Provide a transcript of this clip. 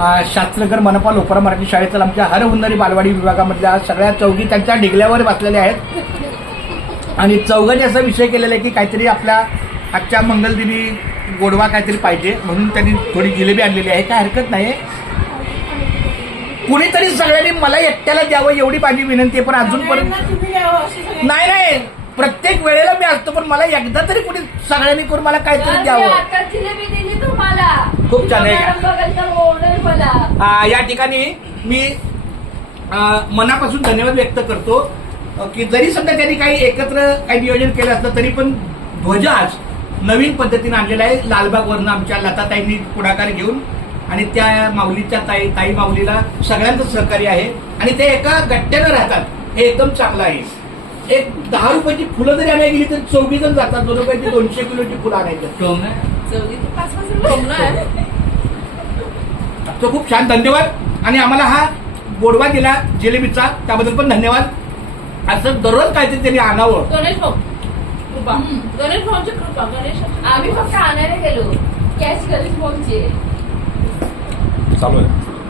शास्त्रनगर मनपा लोपरा मराठी शाळेतील आमच्या हर हुन्नरी बालवाडी विभागामधल्या सगळ्या चौघी त्यांच्या डिगल्यावर बसलेल्या आहेत आणि चौघांनी असा विषय केलेला आहे की काहीतरी आपल्या आजच्या मंगलदिनी गोडवा काहीतरी पाहिजे म्हणून त्यांनी थोडी जिलेबी आणलेली आहे. काय हरकत नाही. कुणीतरी सगळ्यांनी मला एकट्याला द्यावं एवढी माझी विनंती आहे. पण अजूनपर्यंत नाही प्रत्येक वेळेला मी असतो पण मला एकदा तरी कुणी सगळ्यांनी करून मला काहीतरी द्यावं. खूप छान आहे. या ठिकाणी मी मनापासून धन्यवाद व्यक्त करतो की जरी समजा त्यांनी काही एकत्र काही नियोजन केलं असलं तरी पण ध्वज आज नवीन पद्धतीने आणलेला आहे. लालबागवरनं आमच्या लताताईंनी पुढाकार घेऊन आणि त्या माऊलीच्या ताई माऊलीला सगळ्यांचं सहकार्य आहे आणि ते एका गट्ट्यानं राहतात. हे एकदम चांगलं आहे. एक 10 रुपयाची फुलं जरी आणायला गेली तर 24 जण जातात. 2 रुपयाची 200 किलोची फुलं आणायचं. तो खूप छान धन्यवाद आणि आम्हाला हा गोडवा दिला जिलेबीचा त्याबद्दल पण धन्यवाद. असं दररोज काहीतरी त्यांनी आणावं. गणेश भाऊची कृपा. आम्ही फक्त आणायला गेलो कॅश गणेश भाऊची चालू आहे.